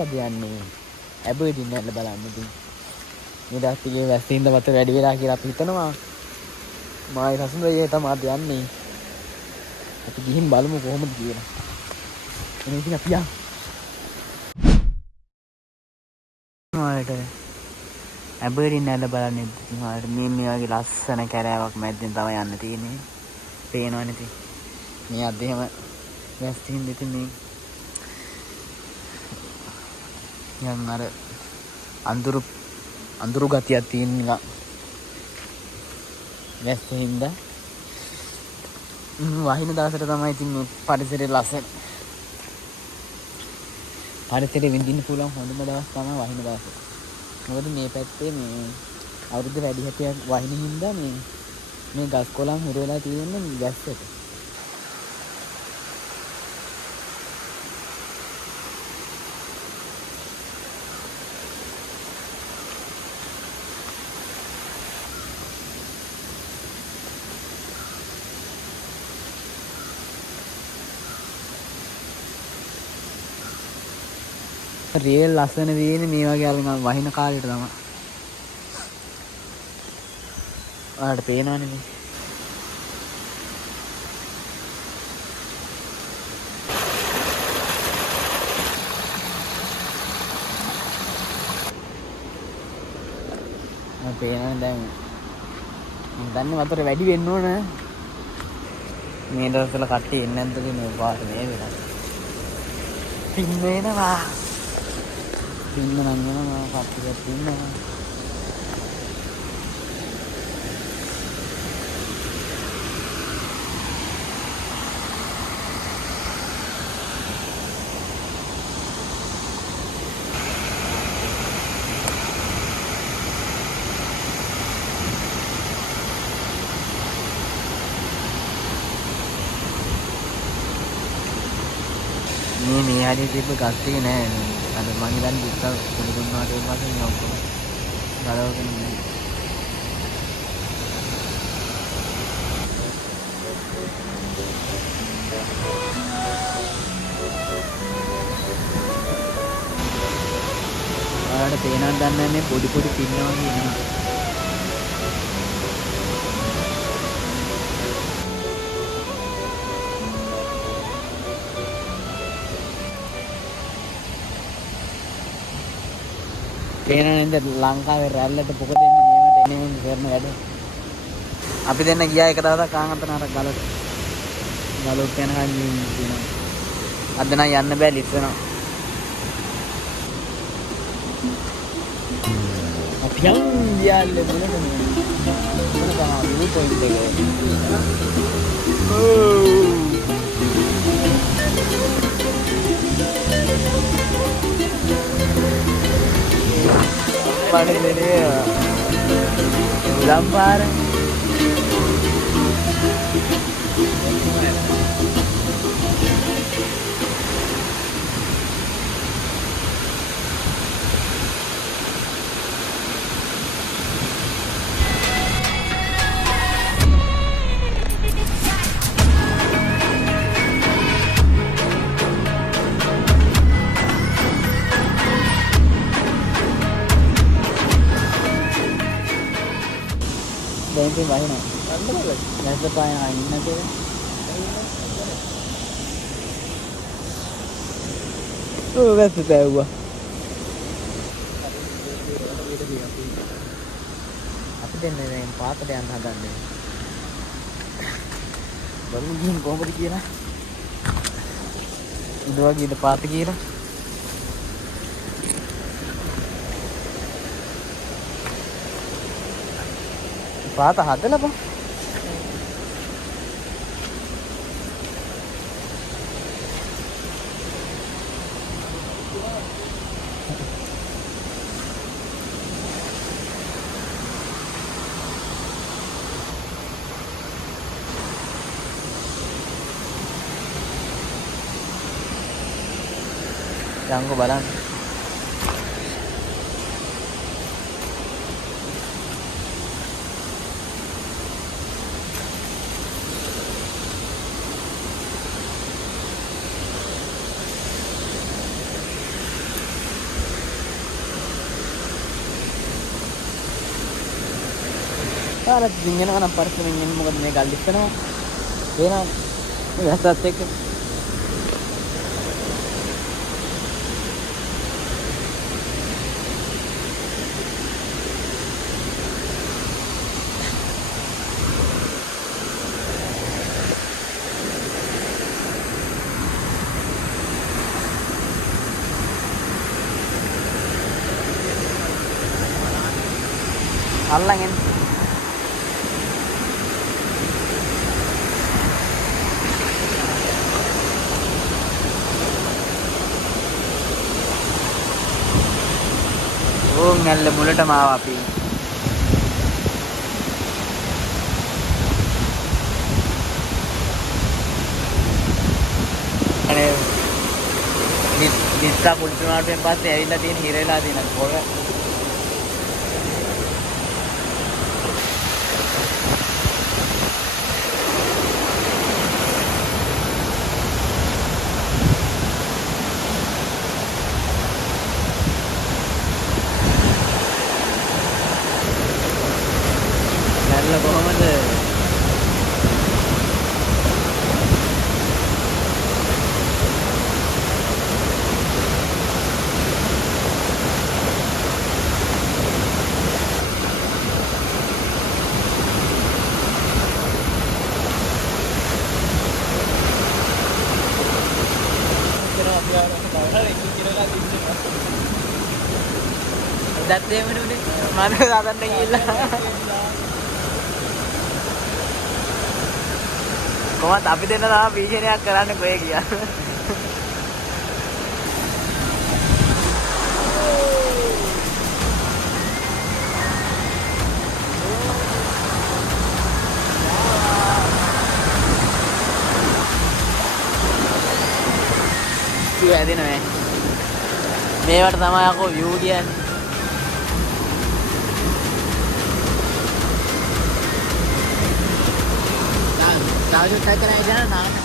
අද යන්නේ ඇබර්ඩින් නැල්ල බලන්න ඉතින්. මේ දවස්වල වැස්සින්ද වතුර වැඩි වෙලා කියලා අපි හිතනවා. මායි රසුන්දේ තමයි අද යන්නේ. අපි ගිහින් බලමු කොහොමද කියලා. එනේ ඉතින් අපි යමු. ඔයාලට ඇබර්ඩින් නැල්ල බලන්න ඉතින් ඔයාලට මේ වගේ ලස්සන කැරෑවක් මැද්දෙන් තමයි යන්න තියෙන්නේ. පේනවනේ ඉතින්. මේ අද එහෙම වැස්සින්ද ඉතින් මේ යන් අර අඳුරු ගතියක් තියෙන නිකන් වැස්සෙන්ද වහින දවසට තමයි ඉතින් මේ පරිසරය ලස්සන. පරිසරය විඳින්න පුළුවන් හොඳම දවස් තමයි වහින දවස. මොකද මේ පැත්තේ මේ අවුරුද්ද වැඩි හැටියක් වහින හින්දා මේ ගස් කොළන් හුරු වෙලා තියෙන්නේ වැස්සට. රියල් ලස්සන තියෙන්නේ මේ වගේ අර වහින කාලෙට තමයි. ඔයාලට පේනවනේ මේ. මම පේනවනේ දැන් මම දන්නේ වතුර වැඩි වෙන්න ඕන. මේ දවස්වල කට්ටිය එන්නේ නැද්ද මේ පාට මේ වෙලාවට. පින්න වෙනවා. පින්න නම් වෙනවා කට්ටියක් පින්නවා. මේ හරිය තිබ්බ ගස් ටික නෑ නේ. අර මං හිතන්නේ විස්තර පිළිගන්නවා ඒ මාසේ මේ ඔක්කොම ගලවගෙන ඉන්නේ. ඔයාලට පේනවද දන්නේ නැහැ පොඩි පොඩි පින්නවා කියනවා. පේනවද ලංකාවේ රැල්ලට පොක දෙන්න මේවට එන්නේ කරන වැඩ. අපි දෙන්න ගියා එක දවසක් ආන්තන අර ගලට යනකම් කියනවා. අද නම් යන්න බෑ ලිස්සනවා. අපි යන් ගියාල්ලේ මොන පොයින්ට් එක. Padahal gambar. Itu baik nak. Yang sepa yang angin nanti. Oh, betul tahu. Apa dia ni empat dia yang ada ni. Baru ni kau beri kira. Dua lagi empat kira. පාත හදලා බං. යන්කෝ බලන්න. ආර දින්ගෙනවා නම් පරිස්සමෙන් ඉන්න මොකද මේ ගල් ඉස්සනවා වෙනවා මේ වැස්සත් එක්ක අල්ලන් එන්න ඕන් ඇල්ල මුලටම ආවා අපි අනේ දිස්සා පුලිතුමාටෙන් පස්සේ ඇවිල්ලා තියෙන හිරේලා තියෙන පොර ඇල්ල කොහමද දත්තේමනුනේ මම සාදන්න ගිහිල්ලා කොහොමද අපි දෙන්න තාම භීෂණයක් කරන්නේ කොහේ ගියා සිය ඇදිනවේ මේවට තමයි අකෝ view කියන්නේ Sao chứ thấy cái này đó nè